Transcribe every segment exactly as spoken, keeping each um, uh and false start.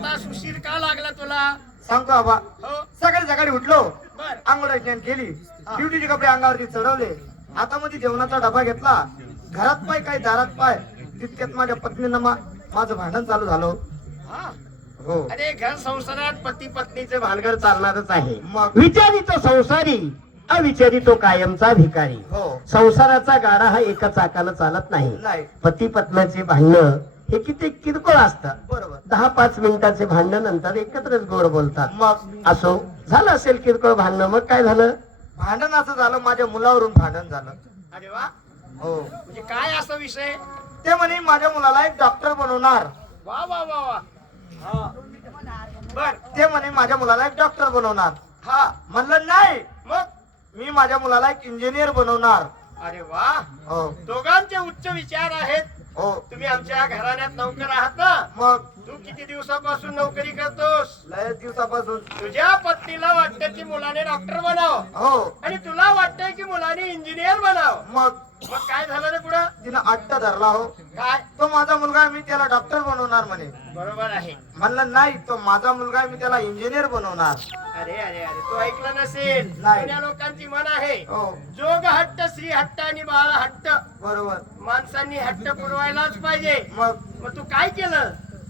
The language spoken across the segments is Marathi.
तास उशीर का लागला तुला? सांगतो बाबा. हो सकाळी सकाळी उठलो, बर आंघोळ स्नान केली, ड्युटीचे कपडे अंगावरती चढवले, हातामध्ये जेवणाचा डबा घेतला, घरात पाय काय दारात पाय, तितक्यात माझ्या पत्नीनं मा माझं भांडण चालू झालं. हा हो. अरे घर संसारात पती पत्नीचे भानगड चालणारच आहे. मग विचारी तो संसारी, अविचारी तो कायमचा भिकारी. हो. संसाराचा गाडा हा एका चाकाला चालत नाही. नाही. पती पत्नीचे भांडण हे किती किरकोळ असतात. बरोबर. दहा पाच मिनिटाचे भांडण नंतर एकत्रच गोड बोलतात. मग असो, झालं असेल किरकोळ भांडण, मग काय झालं? भांडण असं झालं, माझ्या मुलावरून भांडण झालं. अरे वा, हो. म्हणजे काय असा विषय? ते म्हणे माझ्या मुलाला एक डॉक्टर बनवणार. वा वा वा वा. हा बर ते म्हणे माझ्या मुलाला एक डॉक्टर बनवणार. हा म्हणलं नाही, मग मी माझ्या मुलाला एक इंजिनियर बनवणार. अरे वा, हो. दोघांचे उच्च विचार आहेत. हो. तुम्ही आमच्या घराण्यात नौकर आहात ना? मग तू किती दिवसापासून नोकरी करतोस? लय दिवसापासून. तुझ्या पत्नीला वाटतं की मुलाने डॉक्टर बनाव, हो. आणि तुला वाटतंय की मुलाने इंजिनियर बनाव. मग मग काय झालं रे पुढं? तिनं अट्ट धरला. हो. काय? तो माझा मुलगा आहे, मी त्याला डॉक्टर बनवणार म्हणे. बरोबर आहे. म्हणलं नाही, तो माझा मुलगा आहे, मी त्याला इंजिनियर बनवणार. अरे अरे अरे, तो ऐकलं नसेल. नाही. जुन्या लोकांची म्हण आहे, हो. जोग हट्ट, श्री हट्ट आणि बाळ हट्ट. बरोबर. माणसांनी हट्ट पुरवायलाच पाहिजे. मग मग तू काय केलं?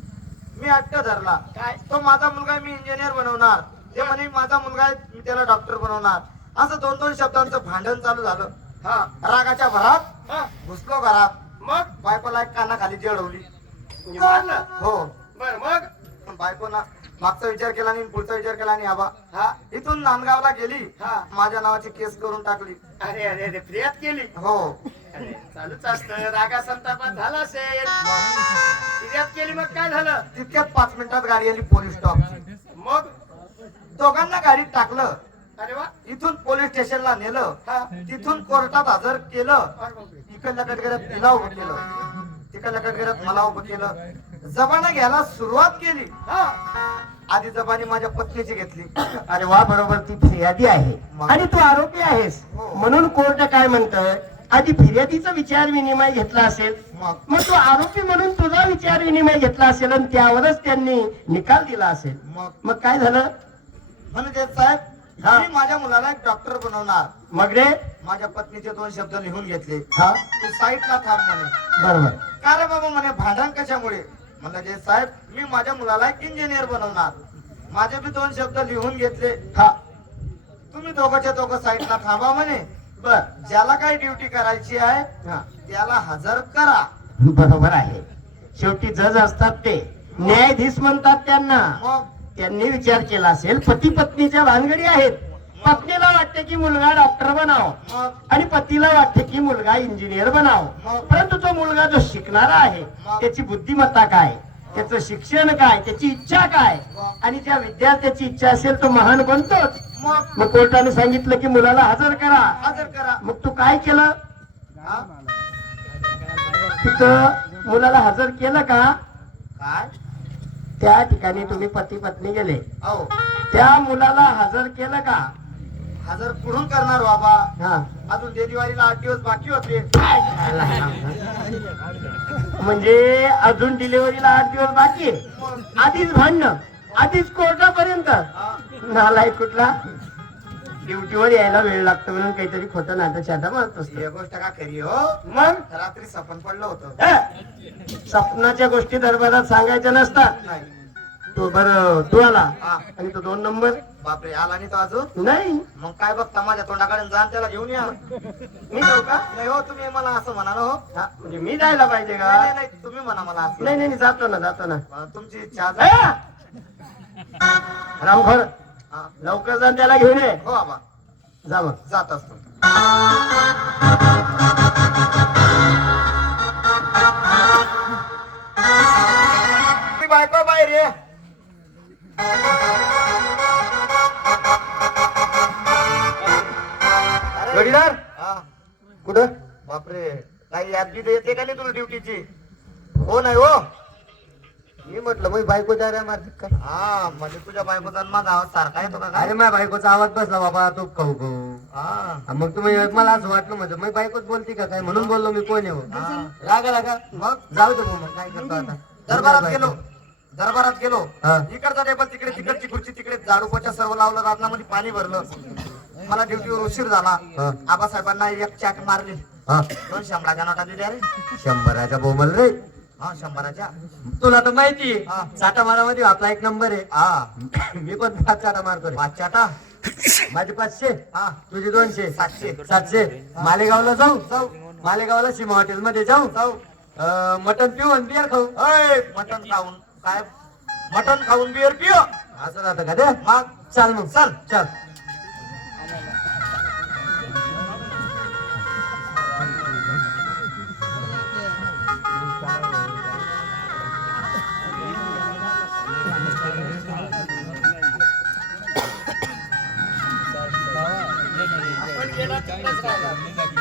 मी अट्ट धरला. काय? तो माझा मुलगा आहे, मी इंजिनियर बनवणार. ते म्हणे माझा मुलगा आहे, मी त्याला डॉक्टर बनवणार. असं दोन दोन शब्दांचं भांडण चालू झालं. हा रागाच्या भरात हा. घुसलो घरात. मग बायकोला एक कानाखाली जळवली. म्हणजे मारलं? हो. बर मग? बायकोना मागचा विचार केला आणि पुढचा विचार केला आणि आबा हा इथून नांदगावला गेली. हा. माझ्या नावाची केस करून टाकली. अरे अरे अरे, फिर्याद केली? हो. अरे चालूच असतं, रागा संतापात झाला असेल. फिर्याद केली, मग काय झालं? तितक्यात पाच मिनिटात गाडी आली पोलीस स्टॉप. मग? दोघांना गाडीत टाकलं. अरे वा. इथून पोलीस स्टेशनला नेलं. हा. तिथून कोर्टात हजर केलं. अरे बापरे. इकडल्या कटगऱ्यात तिला उभं केलं, तिकडल्या कटगऱ्यात मला उभं केलं. जबाना घ्यायला सुरुवात केली. हा. आधी जबानी माझ्या पत्नीची घेतली. अरे वा, बरोबर, ती फिर्यादी आहे आणि तू आरोपी आहेस. हो. म्हणून कोर्ट काय म्हणतोय, आधी फिर्यादीचा विचार विनिमय घेतला असेल, मग मग तू आरोपी म्हणून तुझा विचार विनिमय घेतला असेल आणि त्यावरच त्यांनी निकाल दिला असेल. मग मग काय झालं? म्हणजे साहेब, हा. मी माझ्या मुलाला एक डॉक्टर बनवणार. मग रे? माझ्या पत्नीचे दोन शब्द लिहून घेतले. हा, तू साईडला थांब म्हणे. बरोबर. का रे बाबा म्हणे, भांडण कशामुळे? म्हणलं जे साहेब, मी माझ्या मुलाला एक इंजिनियर बनवणार. माझे बी दोन शब्द लिहून घेतले. हा, तुम्ही दोघंच्या दोघं साईडला थांबा म्हणे. बर. ज्याला काही ड्युटी करायची आहे हा, त्याला हजर करा. बरोबर आहे. शेवटी जज असतात ते, न्यायाधीश म्हणतात त्यांना. मग त्यांनी विचार केला असेल, पती पत्नीच्या भानगडी आहेत. पत्नीला वाटते की मुलगा डॉक्टर बनाव मग आणि पतीला वाटते की मुलगा इंजिनियर बनाव. मग? परंतु तो मुलगा जो शिकणारा आहे, मग? त्याची बुद्धिमत्ता काय, त्याचं शिक्षण काय, त्याची इच्छा काय, मग? आणि ज्या विद्यार्थ्याची इच्छा असेल तो महान बनतोच. मग मग कोर्टाने सांगितलं की मुलाला हजर करा. हजर करा. मग तू काय केलं? हा? तिथं मुलाला हजर केलं का? काय? त्या ठिकाणी तुम्ही पती पत्नी गेले, अहो, त्या मुलाला हजर केलं का? हजर कुठून करणार बाबा? हा, अजून डिलिव्हरीला आठ दिवस बाकी होते. म्हणजे अजून डिलिव्हरीला आठ दिवस बाकी आहे. आधीच भांडणं, आधीच कोर्टापर्यंत. हा. नालायक कुठला. ड्युटीवर यायला वेळ लागतो म्हणून काहीतरी खोटं नाटक छाटा मारत असतो. ही गोष्ट का खरी हो? मग रात्री सपन पडलं होतं. हे, सपनाच्या गोष्टी दरबारात सांगायच्या नसतात. नाही. तो बर तू आला हा. आणि तो दोन नंबर बापरे, आला नाही तो अजून? नाही. मग काय बघता, माझ्या तोंडाकडे जाण, त्याला घेऊन या. मी जाऊ का? नाही हो, तुम्ही मला असं म्हणा ना. हो. हा, म्हणजे मी जायला पाहिजे का? नाही नाही, नाही, तुम्ही म्हणा मला असं. नाही नाही, जातो ना, जातो ना. अं, तुमची इच्छा आहे. रामखोर, हा. लवकर जा, त्याला घेऊन ये. हो बाबा, जा मग. जात असतो. ती बायको बाहेर ये. जोडीदार हा. कुठं? बापरे, काही यादी येते का नाही तुला ड्युटीची? हो नाही हो. मी म्हटलं मग बायको द्या मारत का? हा, म्हणजे तुझ्या बायकोचा आणि माझा आवाज सारखा येतो का काय? अरे माझ्या बायकोचा आवाज बसला बाबा, तू कहू कहू. हा. हा, मग तुम्ही मला असं वाटलं म्हणजे मग बायकोच बोलती का काय म्हणून बोललो मी. कोण आहे हो? हा. रागा रागा मग जाऊ दे मग, काय करतो आता. दरबारात गेलो दरबारात गेलो हा. इकडचा टेबल तिकडे तिकडची खुर्ची तिकडे झाडूपोच्या सर्व लावलं राजनामध्ये पाणी भरलं मला ड्युटीवर उशीर झाला हा. आबासाहेबांना एक चाट मारली हा दोन शंभराच्या नोटा दिल्या रे शंभराच्या बोमल रे हा शंभराच्या तुला तर माहिती हा. चाटा मारामध्ये आपला एक नंबर आहे हा मी पण पाच चाटा मारतो रे. पाच चाटा माझे पाचशे हा तुझे दोनशे सातशे. सातशे मालेगावला जाऊ जाऊ मालेगावला सीमा हॉटेल मध्ये जाऊ जाऊ अं, मटन पिऊ आणि बियर खाऊ अय मटन खाऊन काय मटन खाऊन बिअर पिओ असं राहतं का ते मग चाल मग चल चल आपण गेला तिकडेच राहिला.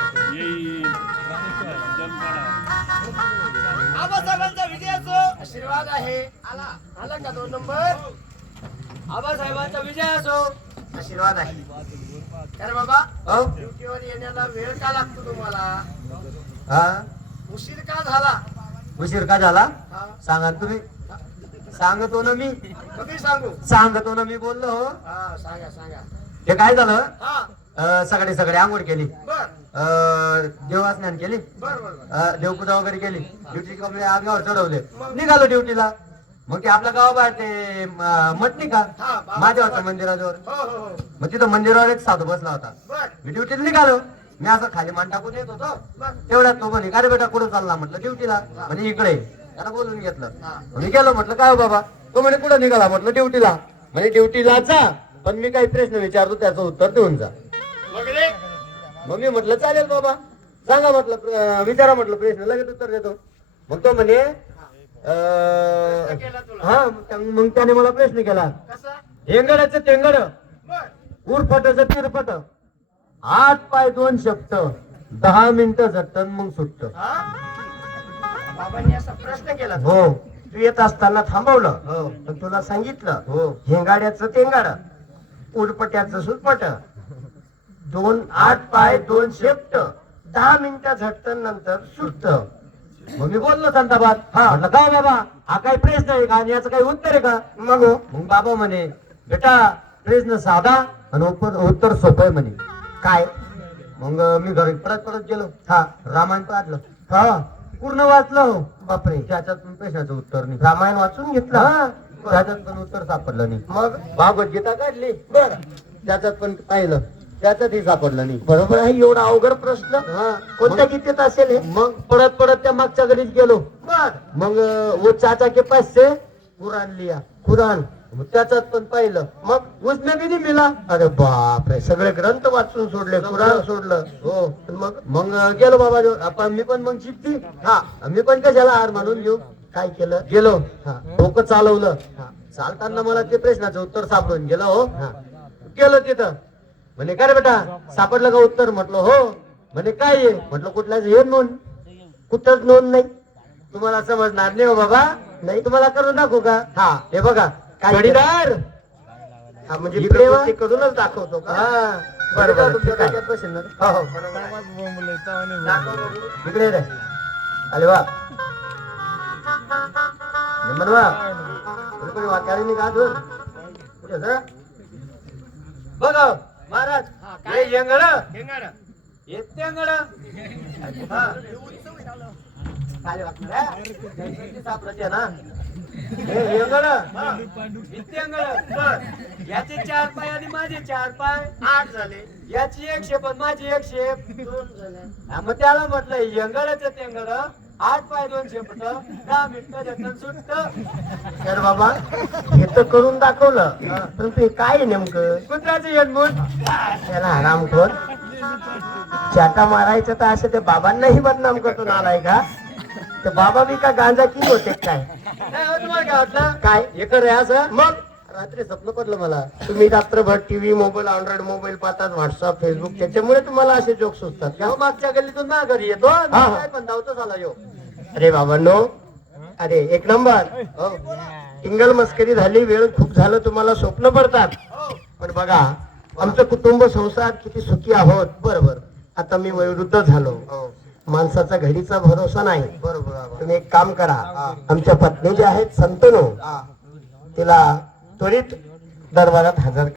आबासाहेबांचा विजय असो आशीर्वाद आहे आला आला का दोन नंबर आबासाहेबांचा विजय असो आशीर्वाद आहे अरे बाबा हो ड्युटीवर येण्याला वेळ का लागतो तुम्हाला हा उशीर का झाला उशीर का झाला हा? सांगा ना तुम्ही सांगतो ना मी कधी सांगू सांगतो ना मी बोललो हो हा सांगा सांगा हे काय झालं हा अं, सकाळी सकाळी आंघोळ केली बर अं, देवस्नान केली बर बर बर अं, देवपूजा वगैरे केली ड्युटी कपडे अंगावर चढवले निघालो ड्युटीला मग ते आपल्या गावाबाहेर ते अं, मठ नाही का हा, बाबा- महादेवाच्या मंदिराजवळ हो हो हो मग तिथं मंदिरावर एक साधू बसला होता बर मी ड्युटीला निघालो मी असं खाली मान टाकून येत होतो बर तेवढ्यात तो म्हणे का रे बेटा कुठं चालला म्हटलं ड्युटीला म्हणजे इकडे त्याला बोलून घेतलं हा. मी गेलो म्हटलं काय हो बाबा तो म्हणे कुठं निघाला म्हटलं ड्युटीला म्हणजे ड्युटीला जा पण मी काही प्रश्न विचारतो त्याचं उत्तर देऊन जा वगैरे मग मी म्हटलं चालेल बाबा सांगा म्हटलं प्र- विचारा म्हटलं प्रश्न लगेच उत्तर देतो मग तो म्हणे अं, केला तुला हा मग मग त्याने मला प्रश्न केला कसा हेंगडाचं तेंगड बर उरफटाचं तिरफट आठ पाय दोन शब्द दहा मिनिटं झटन मग सुटत हा बाबांनी असा प्रश्न केला हो तू येत असताना थांबवलं हो पण तुला सांगितलं हो हेंगाड्याचं तेंगाड उडपट्याचं सुटपट दोन आठ पाय दोन शेपट दहा मिनिटं झटकन नंतर सुटत मग मी बोललो संताबाद हा म्हटलं का हो बाबा हा काही प्रश्न आहे का आणि याचं काही उत्तर आहे का मग हो. मग बाबा म्हणे बेटा प्रश्न साधा आणि उत्तर उत्तर सोपं आहे म्हणे काय मग मी घरी परत परत गेलो हा रामायण पाहतलं हा पूर्ण वाचलं बापरे त्याच्यात पण प्रश्नाचं उत्तर नाही रामायण वाचून घेतलं हा त्याच्यात पण उत्तर सापडलं नाही मग भागवतगीता काढली बर त्याच्यात पण पाहिलं त्याच्यातही सापडलं नाही बरोबर आहे एवढा अवघड प्रश्न हा कोणत्या गीतेत असेल हे मग पडत पडत त्या मागच्या घरीच गेलो बर मग अं, वो चाचा के पास से कुरान लिया कुराण मग त्याच्यात पण पाहिलं मग उसने भी नाही मिला अरे बापरे सगळे ग्रंथ वाचून सोडले कुराण सोडलं हो मग मग अं, गेलो बाबा जो- आपण मी पण मग शिकती हा मी पण कशाला हार मानून घेऊ काय केलं गेलो हा डोकं चालवलं हा चालताना मला ते प्रश्नाचं उत्तर सापडून गेलं हो हा गेलो तिथं म्हणे काय रे बेटा सापडलं का उत्तर म्हटलं हो म्हणे काय आहे म्हटलं कुठल्याच हे नोंद कुठंच नोंद नाही तुम्हाला समजणार नाही हो बाबा नाही तुम्हाला करून दाखवू का हा हे बघा काय घडीदार हा म्हणजे इकडे वा. प्रवृत्ती करूनच दाखवतो का हा बरं, बरं, तुमच्या ठीक आहे. डोक्यात बसेल ना? हो हो बरोबर आहे. दाखव बघू. इकडे रे अरे वा नंबर वा बिलकुल वाक्याने का दोन कुठे सर बघा महाराज हा, काय? हे यंगड हेंगाड हे त्यंगड हा काय वाटलं रे? त्यांची सापडते ना हे यंगड हे त्यंगड बर याचे चार पाय आणि माझे चार पाय आठ झाले याची एक शेप आणि माझी एक शेप दोन झाले हा, मग त्याला म्हटलं यंगडाचं त्यंगड आठ पाय दोन शेपट दहा मिनिटं जटन सुटत तर बाबा हे तर करून दाखवलं परंतु हे काय आहे नेमकं कुत्राचं यंगून त्याला आरामखोर चाटा मारायचं तर असं ते बाबांनाही बदनाम करतो नालाय का ते बाबा बी का गांजा की होते काय नाही हो, तुम्हाला काय वाटलं काय हे कर रे असं मग रात्री स्वप्न पडलं मला तुम्ही रात्रभर टीव्ही मोबाईल अँड्रॉइड मोबाईल पाहतात व्हॉट्सअप फेसबुक त्याच्यामुळे तुम्हाला असे जोक सुचतात का जेव्हा मागच्या गल्लीतून ना घरी येतो आणि हा, हा. काय पण धावतो झाला यो अरे बाबांनो अरे एक नंबर हो टिंगल मस्करी झाली वेळ खूप झालं तुम्हाला स्वप्न पडतात पण बघा आमचं कुटुंब संसार किती सुखी आहोत बरोबर आता मी वयोवृद्ध झालो माणसाचा घडीचा भरोसा नाही. बरोबर बाबा. तुम्ही एक काम करा, हा. आमच्या पत्नी ज्या आहेत संतनू, हा तिला त्वरित दरबारात हजर